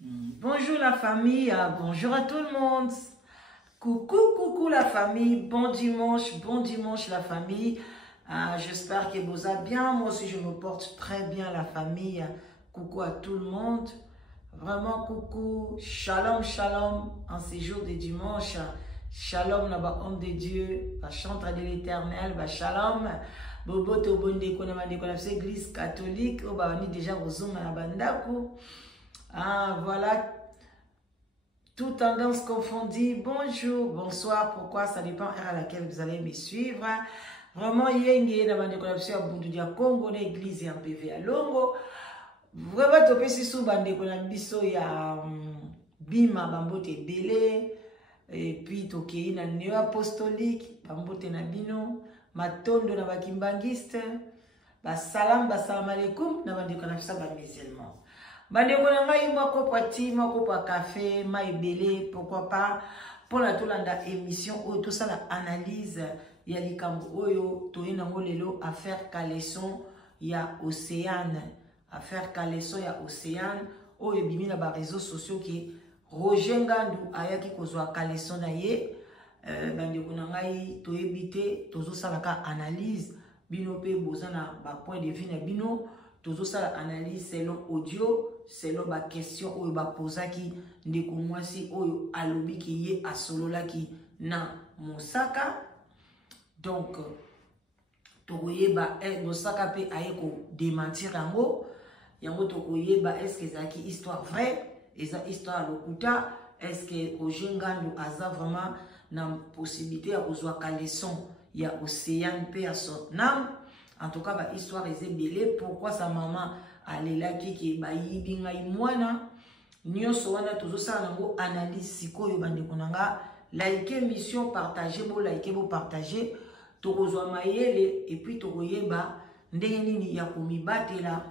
Bonjour la famille, bonjour à tout le monde. Coucou la famille, bon dimanche la famille. J'espère que vous allez bien, moi aussi je me porte très bien la famille. Coucou à tout le monde. Vraiment coucou, shalom en ces jours de dimanche. Shalom là-bas, homme de Dieu, va chanter de l'éternel, va shalom. Bobo to bonde kona mande kona église catholique, on va déjà rozonga na bandako. Voilà, tout tendance confondue, bonjour, bonsoir, pourquoi, ça dépend à laquelle vous allez me suivre. Vraiment, yenge na bande konapsi ya bundu dia Congo na église en PV à Longo. Vraiment, topé si sou bande konabiso ya bima bambote belé. Et puis tokei na néo apostolique, bambote na bino, matondo na bakimbangiste, salam alaikum na bande konapsi ba musulman. Bandeko na ngai moko pati moko pa café maibele pourquoi pas pour la tolanda émission ou tout ça la analyse ya likambo oyo toyena ngo lelo affaire Caleçon ya Océane oyo bimi na ba réseaux sociaux qui Roger Ngandu ayaki kozwa Caleçon na ye bandeko na ngai toyebite tozo salaka analyse bino pe bozana ba point de vue na bino tozo sala analyse selon audio selon ba question oyo ba posaki ndeko mwasi oyo alobi ki ye asolola ki na mosaka. Donc tokoyeba mosaka pe ayeko démentir yango tokoyeba est-ce que ezaki histoire vraie eza histoire lokuta, est-ce que Roger Ngandu aza vraiment na possibilité ya kozwa Caleçon ya Océane pe ya son âme. En tout cas, bah, histoire est belé. Pourquoi sa maman alela qui ba yibinga imwana nyoso wana tozo sa nango analyse sikoyo bande konanga like émission partager bo like bo partager tokozwa mayele et puis tokoyeba ndenge nini ya komibatela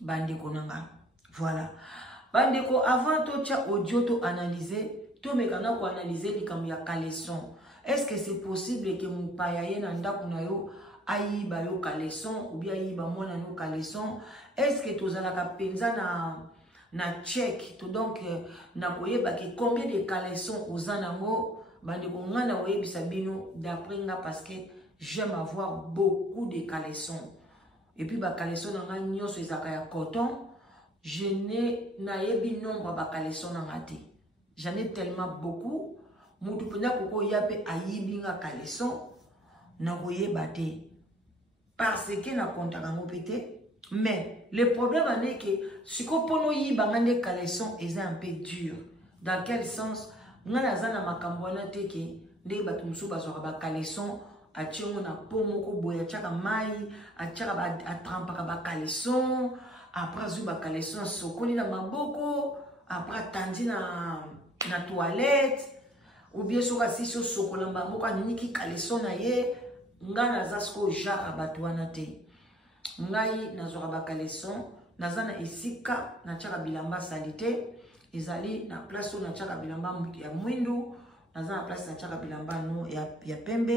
bande konanga. Voilà. Bande ko avant to cha audio to analyser to mekana ko analyser likambo ya Caleçon. Est-ce que c'est possible que mupaya ye na ndako na yo ayiba yo Caleçon ou bien ayiba mwana no Caleçon? Est-ce que tozalaka penza na check to donc na koyeba ki combien de Caleçon ozanango bande ko ngana oyebisa bino d'après nga parce que j'aime avoir beaucoup de Caleçon et puis ba Caleçon nga nyoso ezaka ya coton. Je n'ai nayebi nombre ba Caleçon nga te, j'en ai tellement beaucoup. Mutu pena koko yape ayibi nga Caleçon na koyeba te parce que na kontaka ngo pété. Mais le problème est que si ko pono yiba ngande Caleçon est un peu dur. Dans quel sens? Ngana zana makambo na te ke ndé batu musu bazwa ba Caleçon ationgo na pomo ko boya chaka mai achaka ba atrampaka ba Caleçon après zu ba Caleçon sokoli na maboko après tandi na toilette ou bien soka si so sokola maboko niki Caleçon na ye ngana zasko ja abatwana te. Ngai nazora ba Caleçon nazana esika na chaka bilamba salite ezali na place na chaka bilamba ya mwindu nazana place na chaka bilamba no ya pembe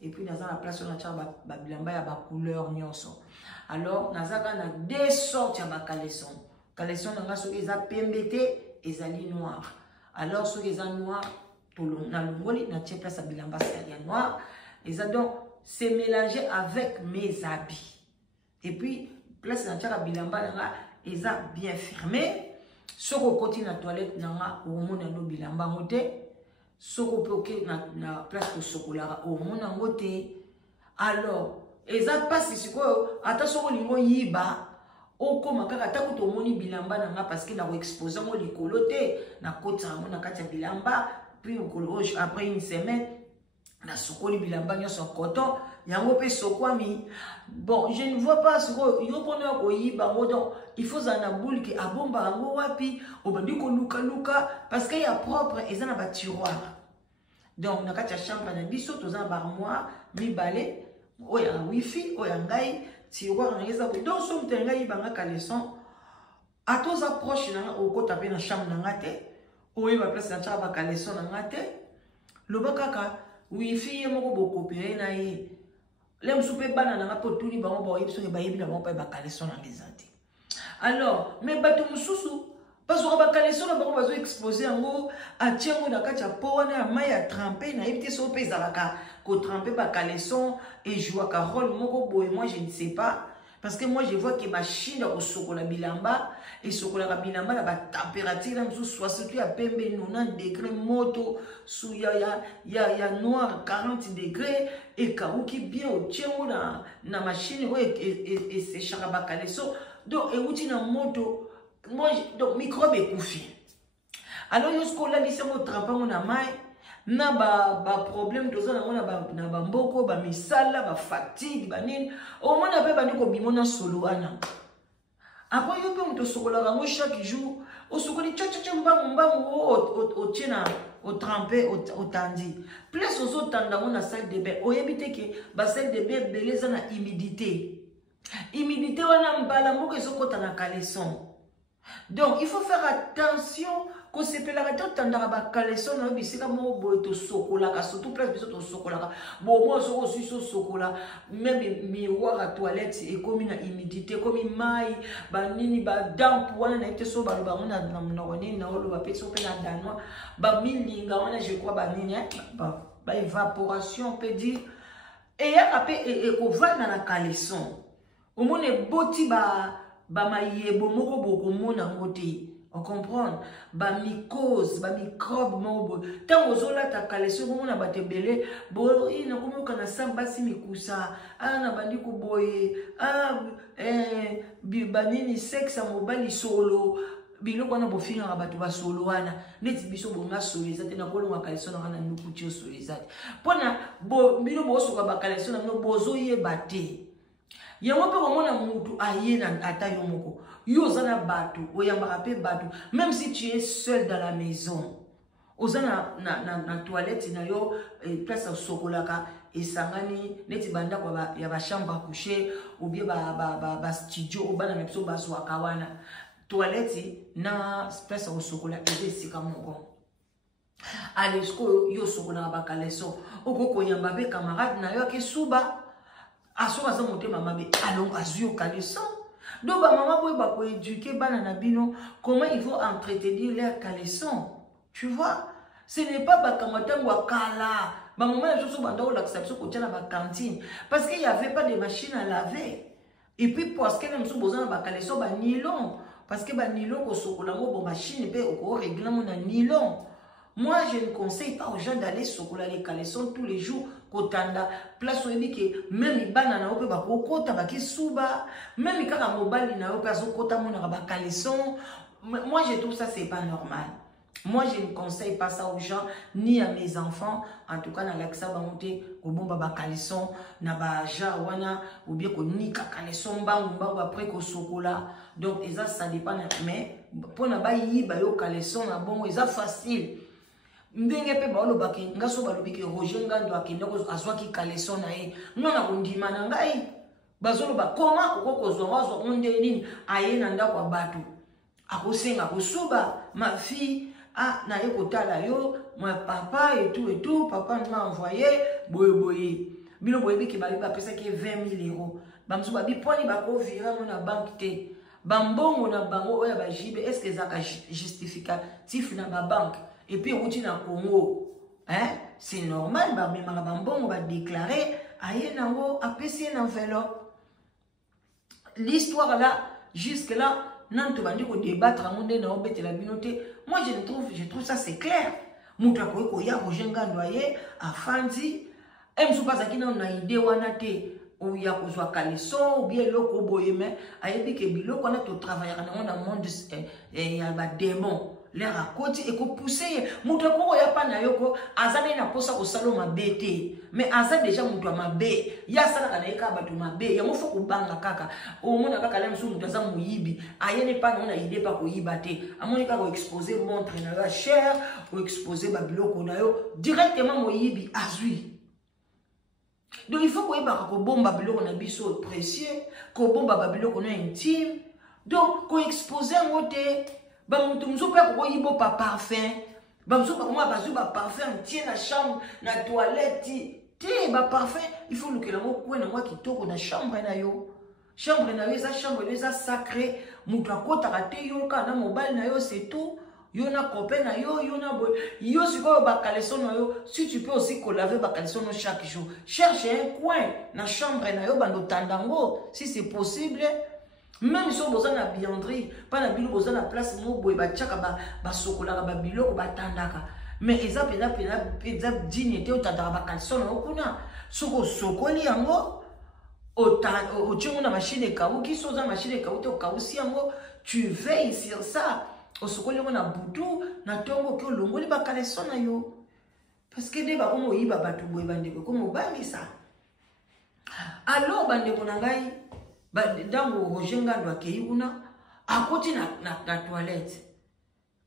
et puis nazana place na chaka ba bilamba ya ba couleur nyonso. Alors nazaka na deux sortes ya ba Caleçon. Caleçon nga soki eza pembe te ezali noir. Alors soki eza noir na longoli na tie place ya bilamba ya noir eza donc c'est mélangé avec mes habits. Et puis, place dans la bilamba nanga eza bien fermé. Soko koti na toilette nanga omona no bilamba ngote. Soko poke na place ko sokolara omona ngote. Alors, eza passe siko ata soko lingo yiba oko makaka takuto moni bilamba nanga parce que na ko exposer mo likolo te na koti na mona kati ya bilamba puis après une semaine na sokoli bilamba nyoso coton yango pe sokwami. Bon, je ne vois pas ce que yo pona ko yiba donc il faut zana boule ki abomba ngo wapi obandi ko luka parce que ya propre ezana ba tiroir. Donc na kati ya chambre na biso toza ba armoire mibale oya wifi oya ngai tiroir na yeza donc so mtenga yiba nga Caleçon atoza proche na okota pe na chambre na ngate oye ba place na chaba Caleçon na ngate loba kaka wifi ye moko bokopere na ye le msupe bana na ngapo tuni bango ba yebi so ba yebi na bango pa ba Caleçon na ngezati. Alors mais bato mususu bazwaka bakaleso na bango bazoexpose yango atie yango na kati ya po wana ya mai ya trempe nayebi te so mpe ezalaka kotrempe bakaleson ejwaka rôle moko boye. Moi je ne sais pas parce que moi je vois que machine ya kosokola bilamba esokolaka bilamba na batempérature na mosusu surtout ya pembe 90 degré moto su ya noir 40 degré ekauki bien otie yango na machine oyo esechaka bakaleso donc euti na moto. Moi, donc, microbe est couffé. Alors, lorsqu'on l'a dit, c'est mon trempant, on a maille, na ba problème, tout ça, na ba mboko, ba misala, ba fatigue, ba nini. Au moins, on a pas ko bimona solo ana. Après, yo pe mto sokola rango chaque jour. O sokoli tcha mbangu o tiena o trempé o tandi. Plus aux autres tanda on a salle de bain. O yebite ke ba salle de bain beleza na humidité. Humidité wana mbala moko ezokota na caleçon. Donc, il faut faire attention que ce que la radio tendra à caleçon, on a vu c'est comme au socola, surtout place de socola. Bon, moi, je suis sur socola, même miroir à toilette et comme une humidité, comme une maille, banini, badam, pour un été so, on a fait so, je crois, banini, évaporation, on peut dire. Et après, on va dans la caleçon. Au moins, les botti, ba mayebo moko boko mona ngote. On comprend? Ba mycose, ba microbe moko. Tant ozola ta caleçon ko mona batebele, bo ina komo kana samba si mikusa. Ah na bandi ko boye. Ah banini sexe mobile solo. Biloko na bofinga ka bato ba solo wana. Neti biso bonga solo ezate na kolonga caleçon na nukuti solo ezate. Pona bo bino bo soka ba caleçon na no bozo yeba te. Yango pe komona mutu ayena ata yo moko yo zana bato oyambaka pe bato même si tu es seul dans la maison ozana na toilette na yo place au sokolaka esangani neti banda kwa ya ba chambre à coucher ou bien ba studio ou bana mepso bazwa kawana toilette na place au sokola ezesika moko allez sko yo sokola ba caleçon okoko yamba be camarade na yo ke suba asoka za motema mabe along azio caleçon. Donc ba maman boy ba ko éduquer bana na bino comment il faut entretenir leur caleçon. Tu vois, ce n'est pas ba kamatango kala. Ba maman la chose banda la exception ko tena ba cantine parce qu'il y avait pas de machine à laver. Et puis parce que même so besoin ba caleçon ba nylon parce que ba nylon ko sokola ngo bo machine pe ko régler mon nylon. Moi, je ne conseille pas aux gens d'aller sokola les caleçons tous les jours. Kotanda, place où il dit que même les bananes na ope ba kokota ba kisuba, même les kaka mobile na ope azo kota mon ba caleçon. Moi, je trouve ça c'est pas normal. Moi, je ne conseille pas ça aux gens ni à mes enfants. En tout cas, dans l'accès ba monter ko bomba ba caleçon na ba jawana ou bien ko nika caleçon ba après ko sokola. Donc ça dépend mais pour na ba yi ba yo caleçon na bon ça facile. Ndenge pe ba olobaki ngaso ba lobiki Roger Ngando akenda ko azwaki caleçon na ye nona kondima na ngai bazolo ba koma kokoko zo onde nini ayena ndako kwa batu akosenga kosuba ma fille na ye kotala yo ma papa et tout papa m'a envoyé boye bino boye biki ba pesa ki 20 000 euros bamsuba bi poni ba ko vira na banque te bambongo na bango oya ba jibe est-ce que ça justificatif na ba banque. Et puis, on dit dans le Congo, hein? C'est normal, mais on va déclarer, aïe, nango, apaiser une enveloppe. L'histoire là, jusque là, non, tu vas dire qu'on débattre à mon dé, non, bête la communauté. Moi, je trouve ça c'est clair. Mouta ko ya rojenga ndoye, a fanzi, em sou pas akina na idée wanate. Ou ya ko zwa caleçon ou bien loko boyeme, ayebi ke biloko na to travailler dans le monde ya ba démon. L'air à côté et qu'on pousse. Moutako ya pas na yoko. Azane na posa ko salo mabete. Mais azane déjà moutou mabe. Ya sana kana eka batu mabe. Ya mofo kubanga kaka. O mona kaka lem sou moutaza muyibi. Ayene pas na idée pas ko yibate. Amoni ka ko exposer montre na la chair ou exposer babiloko na yo directement moyibi azui. Donc il faut ko yeba ko bomba biloko na biso précieux, ko bomba babiloko na intime. Donc ko exposer ngote bamutumzo pe ko yibo pa parfum bamzo ba moi bazu ba parfum tient la chambre na toilette ti ba parfum il faut lukela mo ko na moi kitoko na chambre na yo chambre na yo eza chambre eza sacré mutu akotaka te yo kaka na mobali na yo c'est tout yo na copain na yo yo na boy yo sikoyo bakaleso na yo si tu peux aussi laver bakaleso no chaque jour cherche un coin na chambre na yo bando tandango si c'est possible même si vous avez une bianderie pas na bilo vous avez la place mo boy ba tchaka ba sokolaka ba biloko ba tandaka mais eza pena dignité otandaka bakaleso na yo kuna soko sokoli yango au na machine ekauki so za machine ekauki okausi yango tu veilles sur ça osokoli yango na butu na tongo ki olongoli bakaleso na yo parce que nde bakomoyiba bato boye bandeko komobangisa alors bandeko na ngai ntango Roger Ngandu akei kuna akoti na toilette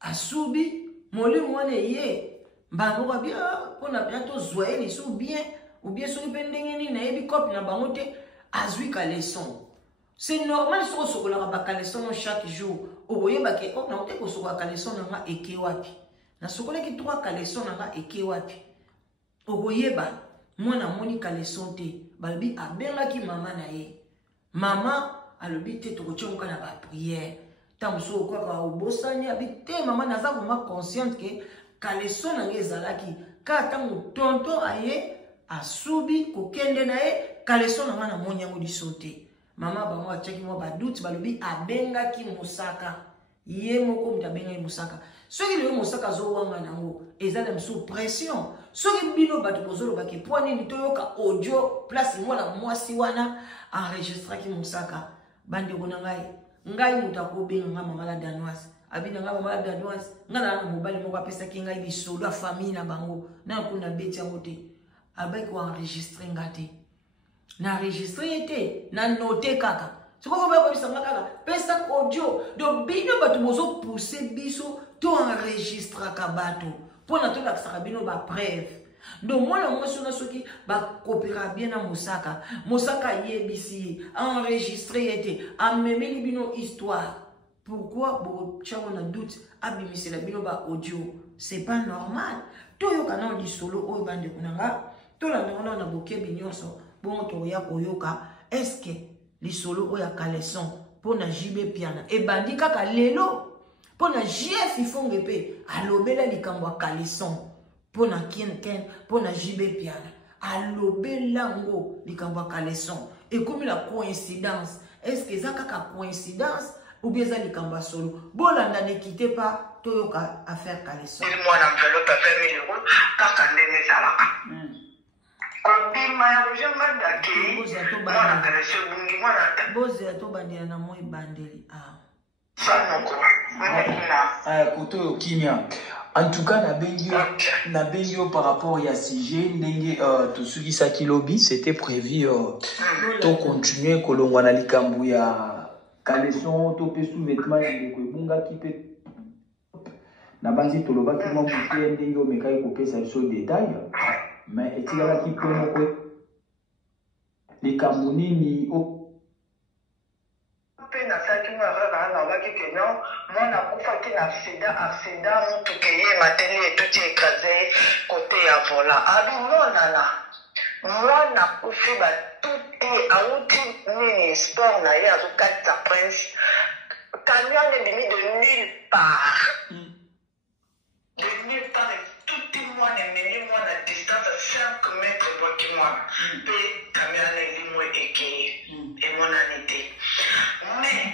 asubi molimo wana ye mbango babia mpona bia tozwa ye lisu bien ou bien soki mpe ndenge nini nayebi kope na bango te azwi kaleson c'est normal soko osokolaka bakaleson chaque jour oboyebake nakote kosokola kaleson nanga eke wapi nasokolaki 3 kaleson nanga eke wapi oboyeba mwana moni kaleson te balobi abengaki mama na ye mama alobi te tokotiongoka na bapriere ntango so okaka obosani abi te mama naza vraiment consciente ke kaleson nanga ezalaki kaka ntango tonton aye asubi kokende na ye kaleson nanga na moni yango liso te mama bango atiaki mwa baduti balobi abengaki mosaka ye moko mutu abengaki mosaka soki lelo mosaka azowanga nango eza na mosusu pression soki bino bato bozolobaki mpo nini toyoka audio place mwana mwasi wana enregistraki mosaka bandeko na ngai mutu akobenga nga mama la danoise abina nga mama la danoise nga na mobali moko apesaki ngai lisolo ya famille na bango na kuna beti yango te abaki koenregistre nga te na enregistre ye te na note kaka sikoyo bayokobisanga kaka pesa audio donc bino bato bozopousse biso to enregistraka bato mpona tolakisaka bino bapreuve donc mwana mwasi ona soki bakopera bien na mosaka yebisi ye enregistre ye te amemeli bino histoire pourquoi botiango na doute abimisela bino baaudio c'est pas normal toyoka na lisolo oyo bandeko na nga tolandanga na na bokebi nyonso bongo toya koyoka eske lisolo oyo ya kaleson mpona jibe piana ebandi kaka lelo mpona jf ifonge mpe alobela likambo ya kaleson mpona ken mpona jibe piana alobelango likambo ya kaleson ekomi la coïncidence eske eza kaka coïncidence ou bien eza likambo ya solo bolanda ne quitte pas toyoka affaire kaleson mwana enveloppe ya 20 000 kaka ndenge ezalaka kobima ya Roger Ngandu akei mwana kaleson bungi mwana bozela tobandela na moi bandeli koto kimia en tout cas na bengio par rapport à sujet ndenge tout ce qui saki lobby c'était prévu to continuer kolongwa na likambu ya kaleson to pe sous-vêtement ya ndeko ebunga kipe na banzi tolobaki mwa mutu ya ndenge omekai kopesa biso détail mais etikalaki mpe moko likambu nini nasaki mwana nalobaki ke non mwana akufaki na accident motuka ye mateli etoti ekrase kote ya vola abi monana mwana akufi batuti auti nini sport na ye azokatisa prince camion ebimi de nulle part tuti mwana ememi mwana distance 5 mètres bwaki mwana mpe camion elimo ekeye emonani te mais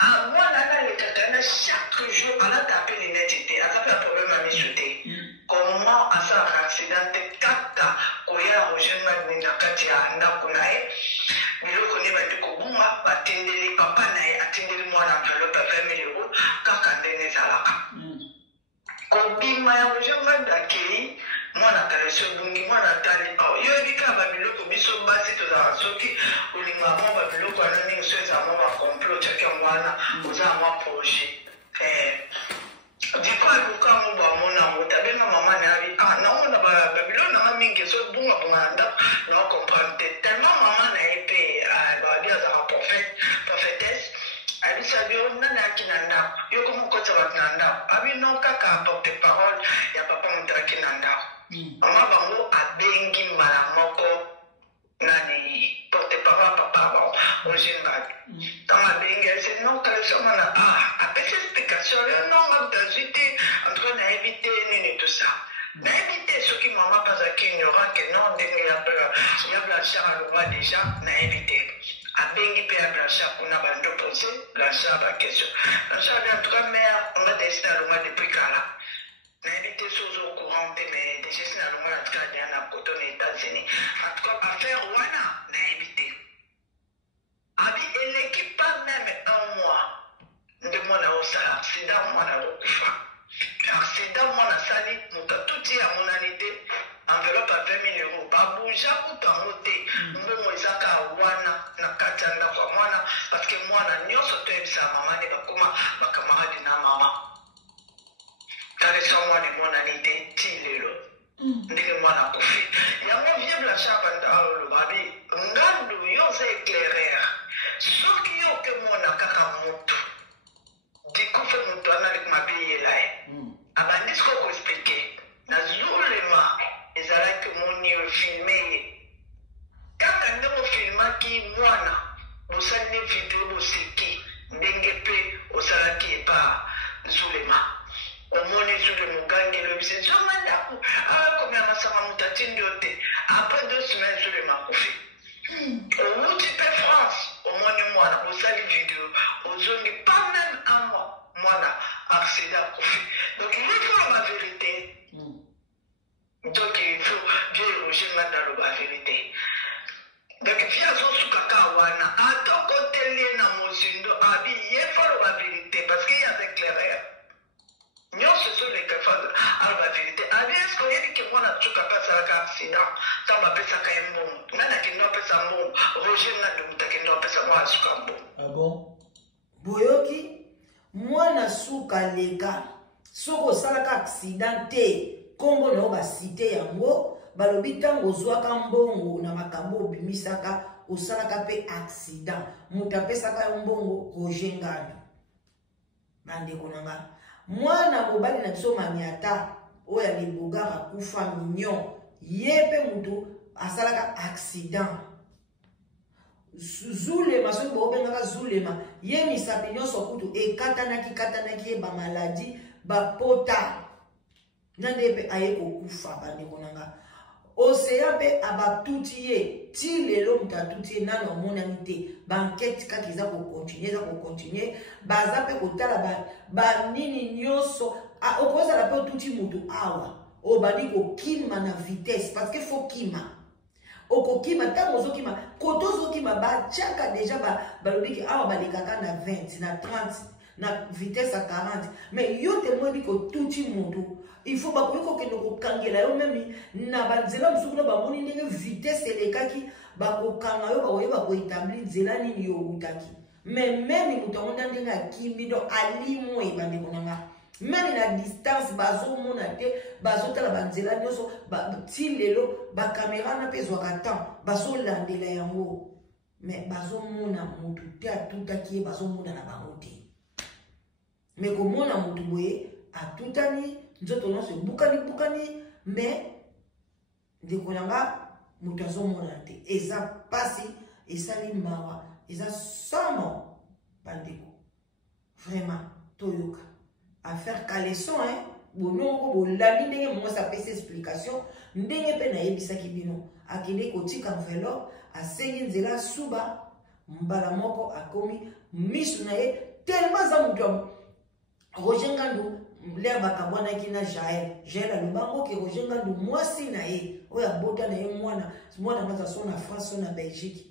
mwana analekaka na chaque jour alata ape linete te aza mpe ya problème ya miso te comment asalaka accident te kaka koya Roger Ngandu na kati ya ndako na ye biloko nde bandi kobunga batindeli papa na ye atindeli mwana enveloppe ya 20 000 kaka ndenge ezalaka kobima ya Roger Ngandu akei mwana kaleson bungi mwana tali yoyebi kaka babiloko biso basi tozala soki olinga mwa babiloko wana mingi so eza mwa bacomplo otyaki yango wana oza mwa projet diko akoka mo bwamona yango tabenga mama na yabi naomona babiloko nanga mingi so bungabunga na ndako naocomprendre te tellement mama na ye mpe babi azala prophétesse abisabi o nani aki na ndako yo komokotisa bato na ndako abi no kaka porte parole ya papa moto aki na ndako mama bango abengi mbala moko nani porte parole papa Roger Ngandu nayebi te soki mama bazalaki ignorant ke non ndenge ya Blanchard aloba déjà nayebi te abengi mpe ya Blanchard kuna bando pose Blanchard bakestion Blanchard en tout cas mère on va décider alongwa depuis kala nayebi te soki oza au courant te mais déjà sina alongwa en tout cas deya na koto na États-Unis en tout cas affaire wana nayebi te abi eleki pas même un mois nde mwana osala accident mwana okofa accident mwana asali moto atuti ya monanité enveloppe à 20 000 euros babouja kutango te mbongo ezaka wana na kati ya ndako ya mwana parce que mwana nyonso toyebisa mama nde bakoma bakamarade na mama talesa mwana monanité ti lelo ndenge mwana akufi yango vie Blanchard banda oloba bi ngandu yo oza éclaireur soki yo ke mona kaka motu dikufe motu wana leki mabe yela ye abandisi koko explike na zulema ezalaki moni filme ye kaka nde mofilmaki mwana bosali ne video boseki ndenge mpe osalaki epa zulema omoni zule mogangelo bise nzonga ndako akomya masanga moto atindi yo te après 2 semaines zulema akufi outi mpe France omoni mwana osali video ozongi pas même un mois mwana accédé akufi donc il faut la vérité donc il faut bien Roger Mandalo la vérité donc viens azosukaka wana atokoteli na mozindo abi ye faut la vérité parce qu'il y a des clairs nyonso ezoleka fala aloba vérité abi eske oyebi ke mwana atsukaka asalaka accident ntango apesaka ye mbongo ngani akende apesa mbongo Roger Ngando moto akende apesa mwana asuka mbongo bon boyoki mwana suka leka soki osalaka accident te kombo na yo basite yango balobi ntango ozwaka mbongo na makambo obimisaka osalaka mpe accident moto apesaka yo mbongo Roger Ngando bandeko na nga mwana mobali na biso maniata oyo ya Libogara akufa mignon ye mpe moto asalaka accident zulema soki bobengaka zulema ye misapi nyonso kutu ekatanaki ye bamaladi bapota nande mpe aye kokufa bandeko na nga Océan mpe abatuti ye ti lelo moto atuti ye nano omonani te bankete kaka eza kokontinue baza mpe kotala banini nyonso okozala mpe otuti moto awa obandi kokima na vitesse parce que faut kima okokima ntango ozokima koto ozokima batiaka deja balobiki awa balekaka na 20 na 30 na vitesse à 40 mais yo te moyebi kotuti moto il faut bakoki kokende kokangela yo memi na banzela mosusu kuna bamoni ndenge vitesse elekaki bakokanga yo bakoyeba koetabli nzela nini yo okutaki mais memi moto yango nda ndenge akimbi do alimwe bandeko na nga memi na distance bazomona te bazotala banzela nyonso ti lelo bakamera na mpe ezwaka temps bazolandela yango mais bazomona motu te atutaki ye bazomona na bango te mais komona motu boye atutani nzoto nyonso ebukani mais ndeko na nga moto azomona te eza pasi esali mawa eza samo bandeko vraiment toyoka affaire kaleson bonoko bolandi ndenge mongo apesa explication ndenge mpe nayebisaki bino akende kotika enveloppe asengi nzela suba mbala moko akomi misu na ye tellement aza moto Roger Ngando lea bakabwanaki na Jael alobango ke Roger Ngando mwasi na ye oyo abota na ye mwana maza so na France so na Belgique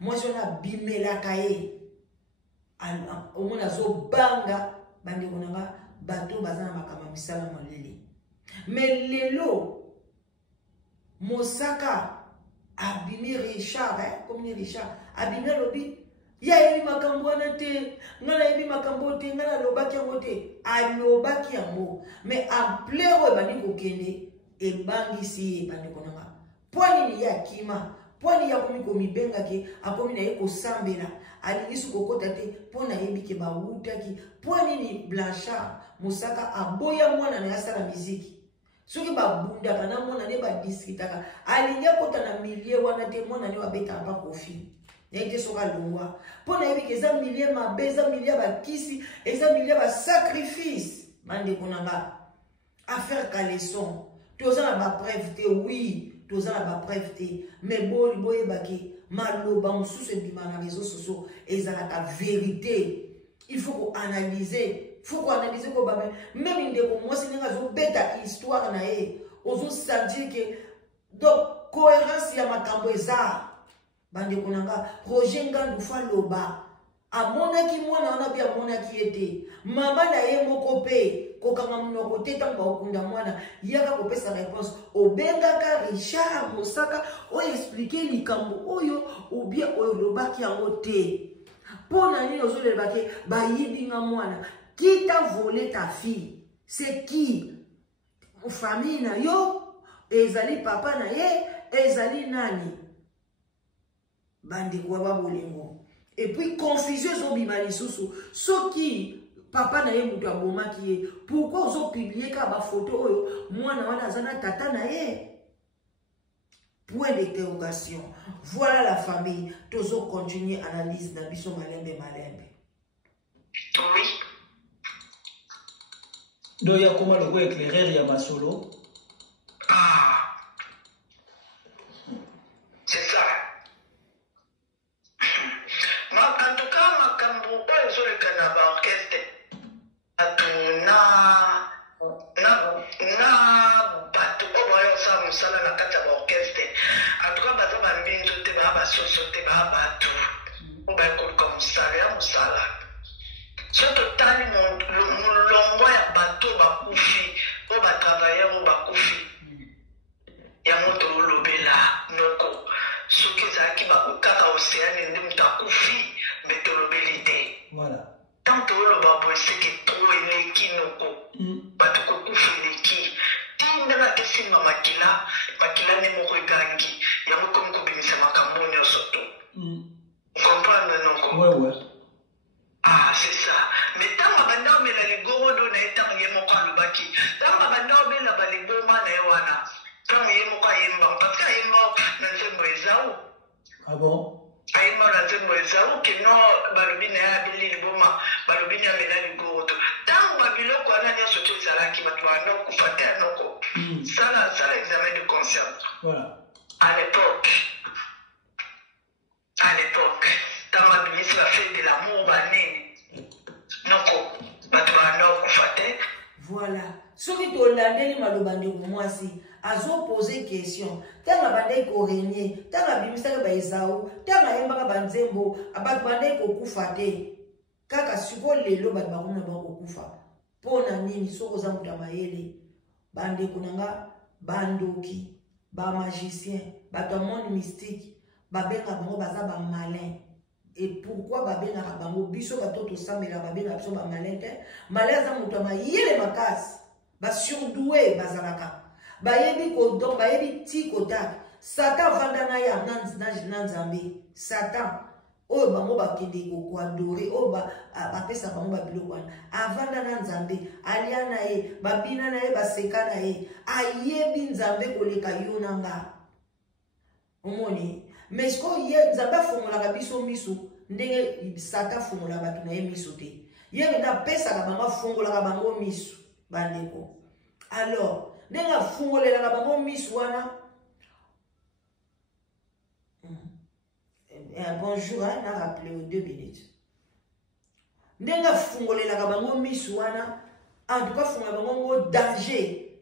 mwasi oyo abimelaka ye omona azobanga bandeko na nga bato baza na makambo misala molele mais lelo mosaka abimi Richard comme Richard abimi lobi ya yebi makambo wana te ngana yebi makambo te ngana alobaki yango te alobaki yango mais ampleur oyo ebandi kokende ebangisi ye bandeko na nga mpo nini ye akima mpo nini ye akomi komibengaki akomi na ye kosambela alingisi kokota te mpo nayebi ke bawutaki mpo nini Blanchard mosaka aboya mwana na ye asala miziki soki babundaka na mwana ne badiskitaka alingi akota na milie wana te mwana ne babetaka mpa kofi yeke soka longwa pona yebi eza milie mabe eza milie bakisi eza milie ba sacrifice mande konanga affaire kaleson tozala ba preuve te, oui tozala ba preuve te, mais boye baki maloba mosusu ebima na réseaux sociaux ezalaka vérité. Il faut qu'on analyse, ko ba même ndeko mwasi ndenge zo beta histoire na ye ozo sentir que donc cohérence ya makambo eza bandeko nanga Roger Ngandu Faloba amonaki mwana wana bi amonaki ete mama na ye moko pe kokanga munoko te tamba okunda mwana yaka kopesa réponse obengaka Richard Mosaka o expliquer likambo oyo ou bien oyo lobaki yango te pona nini ozolebaki bayibinga mwana qui t'a volé ta fille, c'est qui? Famille na yo, ezali papa na ye, ezali nani? Bande kwa babolengo. Et puis confusion zobima lisusu. So qui papa na ye mutu aboma ki ye. Pourquoi ozo publier ka ba photo oyo mwana wana azana tata na ye? Point d'interrogation. Voilà la famille. Tozo continuer analyse na biso malembe. Oui. Donc, il y a comment le goût éclairé, il y a ma solo. Ah, c'est ça. En tout cas, ma cambo, pas les autres canabas orchestre. Na bato oyo sa musala na kati ya orchestre. En tout cas, baza ba mbinzo te ba ba soso te ba bato. Oba ko comme musala. Surtout tali mulongo ya bato bakufi o ba travailler o bakufi ya moto olobela noko soki ezalaki bakokaka océane nde moto akufi mbe tolobeli te. Voilà. Tant oloba boye seke tro eleki noko bato kokufa eleki tindanga te simba makila nde moko egangi yango komi kobimisa makambo nyonso to. Comprendre noko? Ouais. Ah, c'est ça. Mais tant que banda on met les goro do na tant yemo kwa lubaki. Tant que banda on met la baliboma na yawana. Tant yemo kwa yemba parce que yemo na nzembo ezao. Ah bon? Yemo na nzembo ezao que no balobina ya bili liboma, balobina ya melali goro to. Tant babiloko ana nyo soto ezalaki bato banda kufata noko. Ça examen de conscience. Voilà. À l'époque, dans ma vie, c'est la fête de l'amour, voilà. Ce qui te l'a dit, malobande pour moi, si azo poser question. Tanga bande ko régner, tanga bimisa ba Esau, tanga yemba ba nzembo, abat bande ko kufate. Kaka suko lelo bat ba kuna ba ko kufa. Pona nini soko za mutamayele. Bande kunanga bandoki, ba magicien, ba monde mystique, ba benga bango baza ba malin. Et pourquoi babenga bango biso batoto samela babenga biso ba malin te? Malin za mutamayele makas. Ba surdoué bazalaka. Bayebi ko donc bayebi ti kotak. Satan vandana ya nanzambe. Satan o bango bakende ko adoré o ba pesa bango ba biloko wana. Avanda nanzambe aliana e babina na e basekana e ayebi nzambe koleka yo nanga. Omoni mais ko ye nzambe fongola biso miso ndenge Satan fongola batu na ye miso te. Ye na pesa bango fongola bango miso. Bandeko. Alors, nenga fungole la bango miswana. Bonjour, hein, n'a rappelé aux 2 minutes. Nenga fungole la bango miswana. En tout cas, fungole bango danger.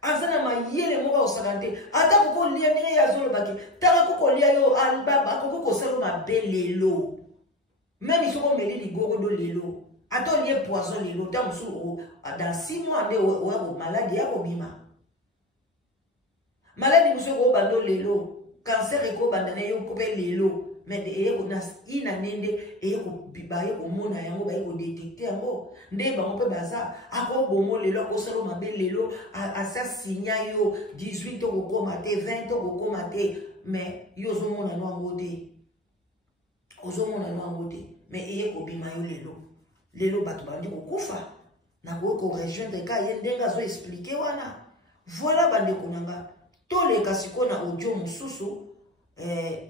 Azana ma yele mo ba osakante. Ata ko lia nenga ya zolo baki. Tala ko lia yo albaba ko selo na belelo. Même ils sont mêlés les gogo do lelo. Attends, il y a poison, il y a dans 6 mois, il y a maladie, il y a bima. Maladie, monsieur, il y a lelo. Cancer, il y a lelo. Mais il y a inanende, il y a mona, il y a détecté. Il y a assassinat, 18 euros, 20 euros, mais il y a mais il y a lelo. Lelo batu bandi kokufa na ko rejoindre ka yendenga zo expliquer wana voilà bande konanga to le kasiko na audio mususu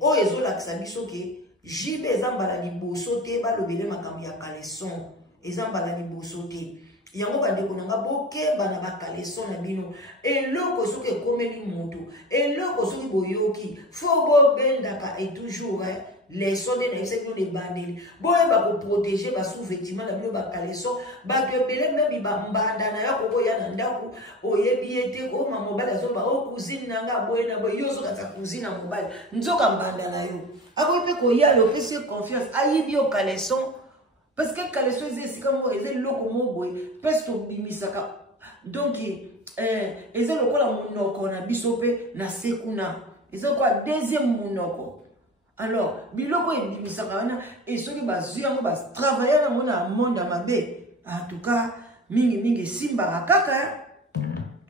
o ezola kisabiso ke jibe ezambala liboso te balobele makambo ya kaleson ezambala liboso te yango bandeko nanga bokeba na bakaleson na bino eloko soki ekomeli moto eloko soki boyoki fo bobendaka et toujours leson nde nayebisa bino lebandeli boyeba koprotege basous-vêtiment na bino bakaleson bato ebele mebi bambanda na yo kokoya na ndako oyebi ye te koma mobali azoba o cousine nanga boye na boye yo ozokata cousine na mobali nzoka mbanda na yo akoyi mpe koya le opesi confiance ayibi yo kaleson parce que kaleson eza esika moko eza eloko moko boye mpesi tobimisaka donc eza lokola monoko na biso mpe na se kuna eza kwa deuxième monoko alors biloko ebimisaka wana e soki bazwi yango batravaille yango na monde ya mabe en tout cas mingi esimbaka kaka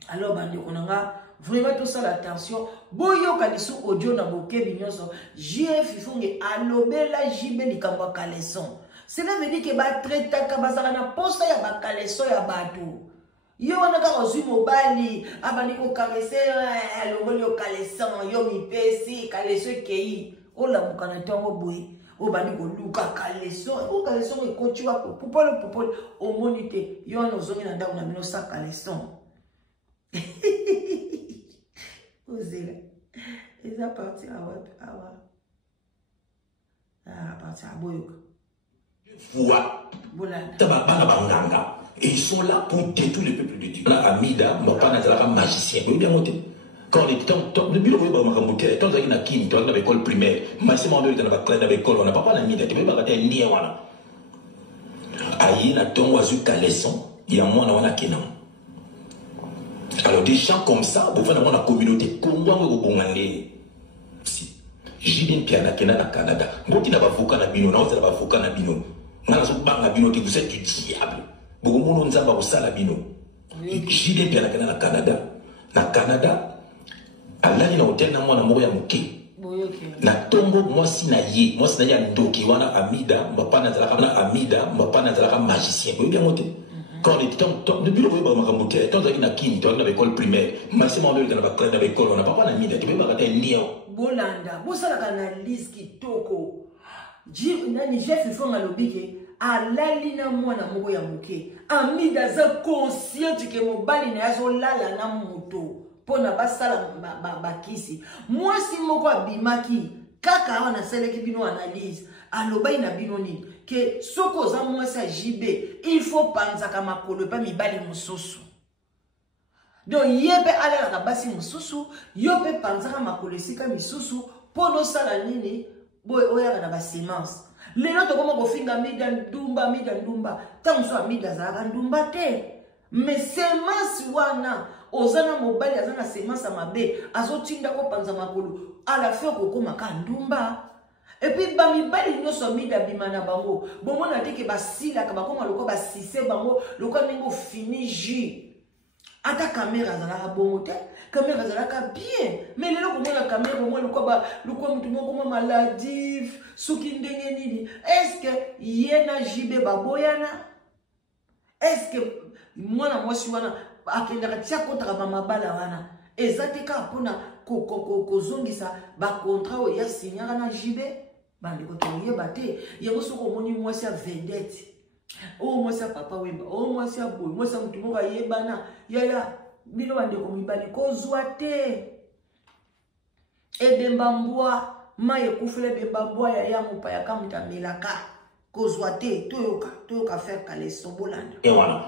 alors bandeko nanga vraiment tosala attention boyoka lisu audio na bokebi nyonso JF Ifunge alobela jibe likambo ya kaleson. Cela veut dire que batraitaka bazala na posa ya bakaleson ya bato. Yo wana kaka ozwi mobali abandi kokarese alongoli yo kaleson yo mipesi kaleson ekei olamuka na ntango boye obandi koluka kaleson o kaleson ekotiwa popole omoni te yo wana ozongi na ndako na bino sa kaleson. Ozela eza parti awa parti aboyoka Tababana Banganga. Et ils sont là pour détruire le peuple de Dieu. On a Amida, mon père n'a magicien. Vous bien monté. Quand on est le bureau de tant qu'il y a Kim, dans l'école primaire, Massimo de dans l'école, on n'a pas Amida, tu peux pas gâter ni voilà. Aïe, na ton oiseau caleson, il y a moins dans la Kenan. Alors des gens comme ça, vous faites dans la communauté, comment vous bongandez? Si. J'ai bien piano à Canada. Moi qui n'a pas avocat na bino, non, c'est pas avocat na bino. Vous êtes du diable. Beaucoup de gens ont ça la bino. J'ai des pieds à Canada. Na Canada, Allah il a hôtel na moi na moya muke. Na tombo moi si na ye ndoki wana Amida, mbapa na zalaka magicien. Vous bien monté. Quand les temps depuis le boy ba makamute, tant qu'il na kin, dans l'école primaire, maximum de dans l'école, on n'a pas Amida, tu peux pas gâter niao. Bolanda, bosala analyse kitoko. Nani Jeff Ifunge alobike alali na mwana moko ya muke Amida za conscient que mobali na yazo lala na moto pona basala bakisi mwasi moko abimaki kaka wana seleki bino analyse alobai na bino nini que soko za mwasi ya JB il faut panzaka makolo pa mibali mususu donc yebe ala na basi mususu yope panzaka makolo sika misusu pono sala nini boy oya na ba semence lelo to koma kofinga mida ndumba tangu so mida za ndumba te mais semence wana ozana mobali azana semence mabe azotinda ko panza makolo ala fe ko koma ka ndumba et puis ba mibali nyoso mida bimana bango bomona te ke basila ka bakoma loko ba sise bango loko ningo fini ji ata caméra zalaka bongo te caméra zalaka bien mais lelo komona caméra moi loko mutu moko maladive soki ndenge nini est-ce que yena jibe baboyana est-ce que mwana mwasi wana akendaka tia kontaka bamabala wana eza te kaka mpona kozongisa bacontra oyo ya signaka na jibe bandeko toyeba te yango soki omoni mwasi ya vedete oh moi ça papa wemba oh moi ça boy moi ça mutu moko yebana yaya bino bandeko mibali kozwa te ebemba mbwa ma ekufule bemba mbwa ya mopa ya kamuta melaka kozwa te toyoka faire kaleson bolanda et voilà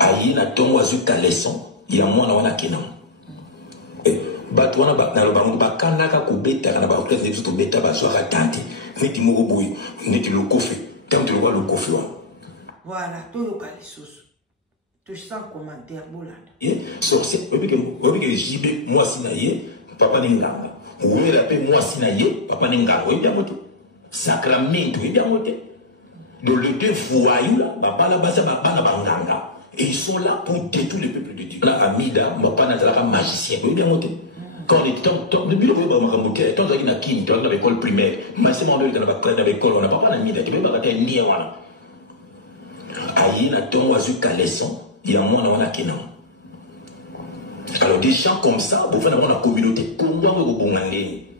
ayi na tongo azu kaleson ya mwana wana kenan bato wana bakandaka kobetaka na baoklase biso tobeta bazwaka tate neti moko boye neti lokofe tant tu le vois le coffre. Voilà, tout le cas les sauces. Tu sens commentaire bolanda. Et sorcier, oui que JB moi sinaye, papa n'inganga. Oui la paix moi sinaye, papa n'inganga. Oui bien monté. Sacramento, oui bien monté. Donc les deux voyous là, papa la base papa na banganga. Et ils sont là pour détruire le peuple de Dieu. Là Amida, papa na zalaka magicien. Oui bien monté. Quand les temps depuis le boy ba makamute, tant qu'il y a Kim, dans l'école primaire, maximum de dans l'école, on n'a pas Amida, tu peux pas gâter ni voilà. Aïe na ton oiseau caleson, il y a moins dans la Kenan. Alors des gens comme ça, vous faites dans la communauté, comment vous bongandez?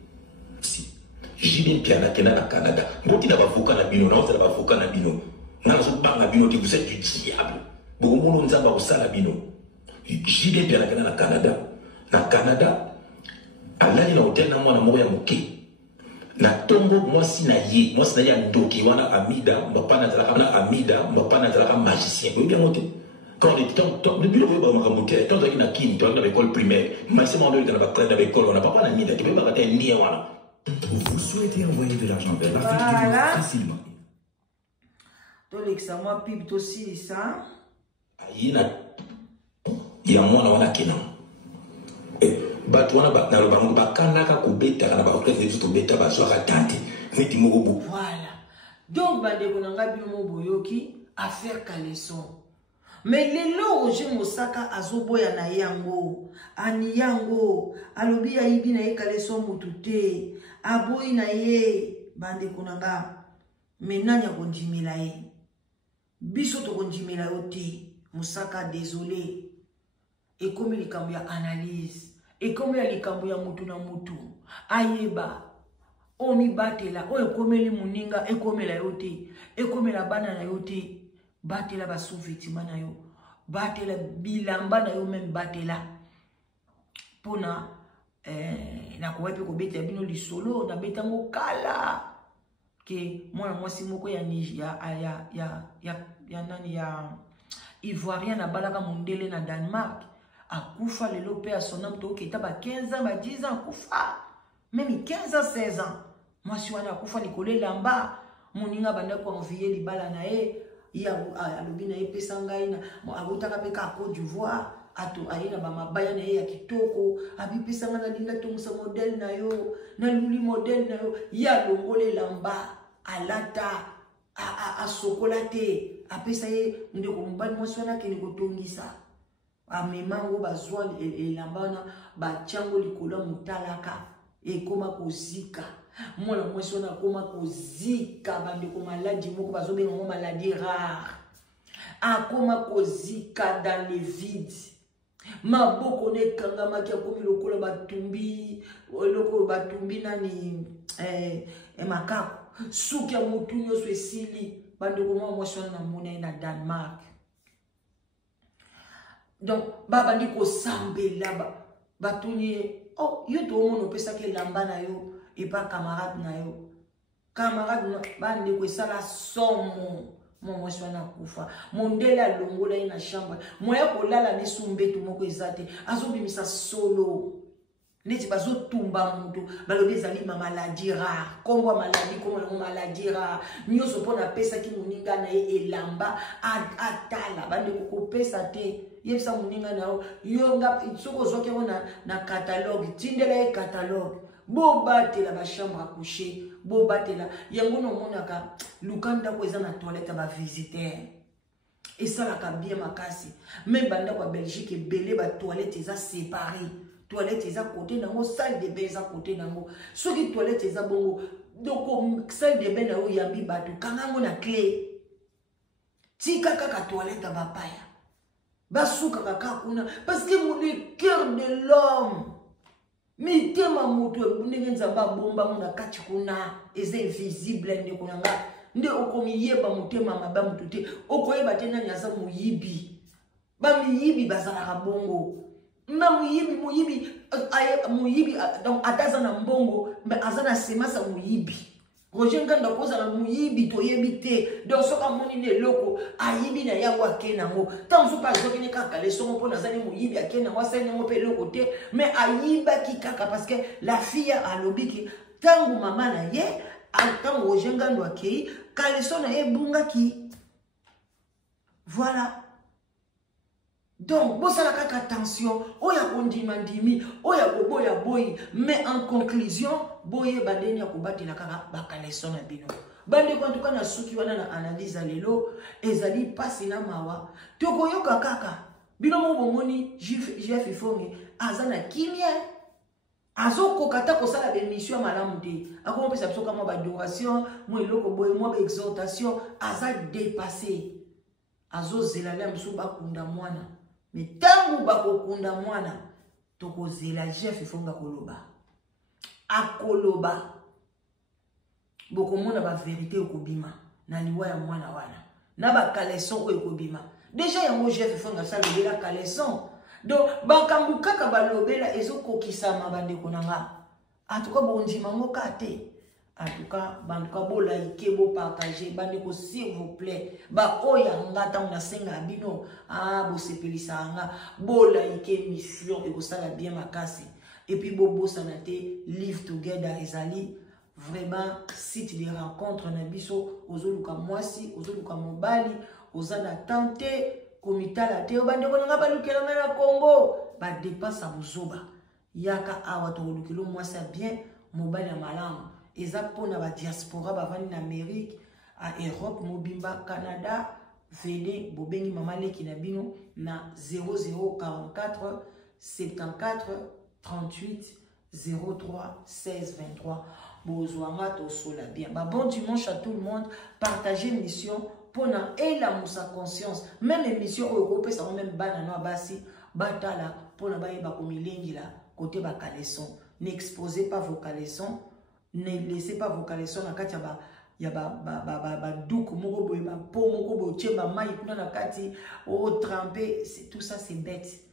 Si. J'ai bien piano à Canada. Moi qui n'a pas avocat na bino, non, c'est pas avocat na bino. Vous êtes du diable. Beaucoup de gens ont salabino. J'y vais bien au Canada. Na Canada, Allah il a hôtel na moi na moya moké. Na tombo moi si na ye ndoki wana amida, mbapa na zalaka na amida, mbapa na zalaka magicien. Vous bien monté. Quand les temps depuis le moment où on monté, quand on a qui dans l'école primaire, maximum de dans l'école, on n'a pas na amida, tu peux pas rater ni wana. Vous souhaitez envoyer de l'argent vers l'Afrique facilement. Donc l'examen pipe aussi ça. Ayina ya mwana wana kina. Batwana na lobango bakanaka kubeta kana ba okrefe to beta ba soka tante. Niti mogobo. Voilà. Donc bande konanga bino boyoki à faire caleçon. Mais les lots je mosaka azoboya na yango, ani yango, alobi ya ibi na ye caleçon mutute, aboyi na ye bande konanga. Maintenant ya kondimela ye. Biso to kondimela yo te. Mosaka désolé. Et comme il y a analyse, et comme il y a mutu na mutu, ayeba, omi batela, o ekomeli muninga, ekomela yote, ekomela bana na yote, batela ba sous-vêtement na yo, batela bilamba na yo même batela. Pona, na kowepe ko beta bino lisolo, na beta ngo kala, ke mwana mwasi moko ya nani ya Ivoirien na balaka mondele na Danemark. Akufa lelo pe a son âme to qui était 15 ans, 10 ans, akufa. Même 15 ans, 16 ans. Moi, si on a akufa Nicolé Lamba, moninga banda ko envier li bala na e, ya alobi na e pesanga ina, mo abotaka pe ka Côte d'Ivoire, ato aina ba mabaya na e ya kitoko, abi pesanga na linda tongusa modèle na yo, na luli modèle na yo, ya longole Lamba, alata, a sokolate, a pesa ye ndeko mbali mwasi wana kene kotongisa. Amemango bazwa elambana bachango likola mutalaka ekoma kozika mwana mwesi wana koma kozika bande ko maladie moko bazobenga ngo maladie rare akoma kozika dans les vides maboko ne kangama kia komi lokola batumbi loko batumbi nani makako suki ya mutu nyonso esili bande ko mwasi wana mona na Danemark. Donc, baba ndi ko sambela batuni oh yo to mono pesa ke lamba na yo et pas camarade na yo. Camarade na bande ko sala somo mo mwaswana kufa. Mondela longola ina shamba. Moya ko lala ni sumbetu moko ezate. Azobimisa solo. Neti bazo tumba mutu balobi ezali ma maladie rare. Kombo maladie comme la maladie rare. Nyoso pona pesa ki muninga na ye elamba atala bande ko pesa te. Yebisa muninga na yo nga soko zoke na catalogue tindela e catalogue bo batela ba chambre à coucher bo batela yango no monaka lukanda ko eza na toilette ba visiteur et ça la ka bien makasi même banda kwa Belgique belé ba toilette eza séparé toilette eza côté nango salle de bain eza côté nango soki toilette eza bongo donc salle de bain na yo yambi bato kangango na clé tika kaka toilette ba paya basuka kaka kuna parce que le cœur de l'homme mi tema moto ndenge nzamba bomba mona kati kuna eza invisible ndeko nanga nde okomiyeba motema maba mutute okoyeba tena nyaza muyibi ba miyibi bazala bongo na muyibi donc ataza na mbongo mais azana semasa muyibi Roger Nganda koza na muyibi to yebite donc soka moni ne loko ayibi na yango akena ngo tant so pas zoki ne kaka les son pona zani muyibi akena ngo sene ngo pe loko te mais ayiba ki kaka parce que la fille a lobiki tangu mama na ye tangu Roger Nganda akei kaleso na ye bunga ki voilà. Donc, bon, ça n'a qu'à attention, oya kondimandimi, oya boya boy, mais en conclusion, boye badeni ya kubati la kaka bakaleso na bino. Bande kwa tuka na suki wana na analyse lelo, ezali pasi na mawa. Toko yoka kaka, bino mo bomoni, jif ifongi, azana kimia, azo kokata kosala bemission malamu te. Ako mo pesa biso kama ba adoration, mo eloko boye mo ba exhortation, aza dépassé. Azo zelala msu bakunda mwana. Mais tangu bakokunda mwana tokozela chef ifonga koloba akoloba bokomona ba vérité okobima na liwa ya mwana wana na ba caleçon oyo kobima déjà yango chef fonga ça lobela caleçon donc bakambu kaka balobela ezokokisama bandeko nanga en tout cas bondima ngo kate en tout cas banduka bo like bo partager bandeko s'il vous plaît ba oya ngata on a senga bino bo sepelisa nga bo like mission et ko sala bien makasi et puis bo bosana te live together ezali vraiment site de rencontre na biso ozoluka mwasi ozoluka mobali ozana tante komitala te bandeko nanga balukela na Congo ba dépense à buzoba yaka awa to lukelo mwasi bien mobali ya malamu eza pona ba diaspora ba vani na Amérique à Europe mobimba Canada venez bobengi mama leki na bino na 0044 74 38 03 16 23 bozwanga to sola bien ba bon dimanche à tout le monde partagez l'émission pona et la moussa conscience même émission Europe ça même banana basi batala pona ba yeba ko milengi la côté ba caleçon n'exposez pas vos caleçons ne laissez pas vos caleçons na kati ya ba duku moko boye ba po moko boye cheba mai kuna na kati o tremper c'est tout ça c'est bête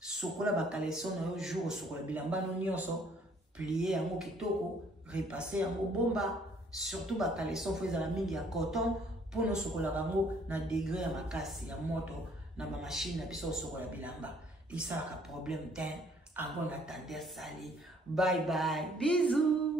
sokola ba caleçon na yo jour sokola bilamba no nyonso plier yango kitoko repasser yango bomba surtout ba caleçon faut ezala mingi ya coton pour no sokola bango na degré ya makasi ya moto na ba machine na biso sokola bilamba isa ka problème ten encore na tendance sali bye bye bisous.